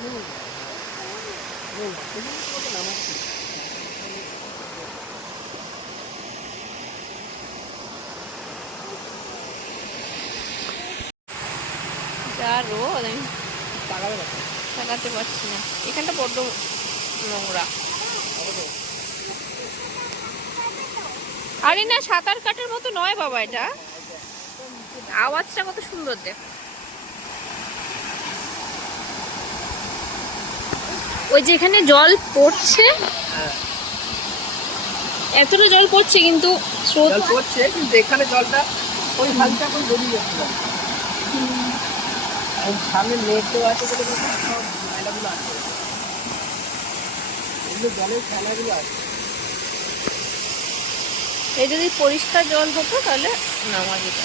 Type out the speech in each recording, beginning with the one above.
যা রোদ আমি তাকাতে পারছি না। এখানটা বড্ড নোংরা। আরে না, সাঁতার কাটার মতো নয় বাবা এটা। আওয়াজটা কত সুন্দর দেখ। ওই যেখানে জল পড়ছে, এতটা জল পড়ছে কিন্তু স্রোত পড়ছে, কিন্তু এখানে জলটা ওই হালকা করে বেরিয়ে যাচ্ছে। সামনে নেট দেওয়া আছে বলে সব ময়লাগুলো আছে, এগুলো জলের খেলাগুলো আছে। এই যদি পরিষ্কার জল হতো তাহলে নামা যেত।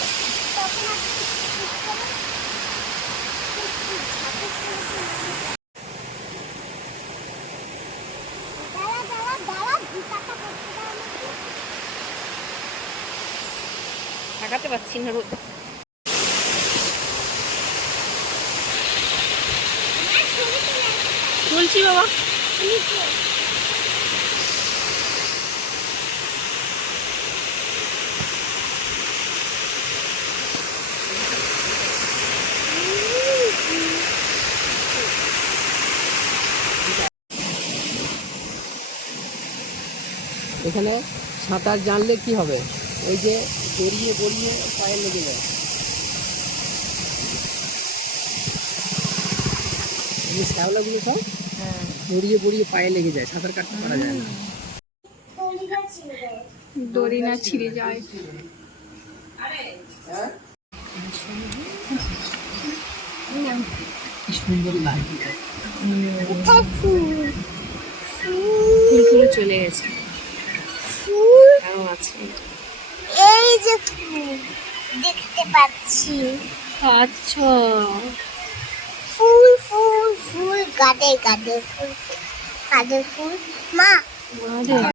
তাকাতে পারছি না রোদ। তুলছি বাবা। এখানে সাঁতার জানলে কি হবে, এই যে গড়িয়ে গড়িয়ে পায়ে লেগে যায়। এই শ্যাওলাগুলো সব গড়িয়ে গড়িয়ে পায়ে লেগে যায়, সাঁতার কাটতে পারা যায় না। দড়ি না ছিঁড়ে যায়। সুন্দর লাগে। ফুলগুলো চলে গেছে, আরো আছে। এই যে ফুল দেখতে পাচ্ছি। আচ্ছা, ফুল ফুল ফুল গাদে গাদে ফুল গাদে ফুল মা।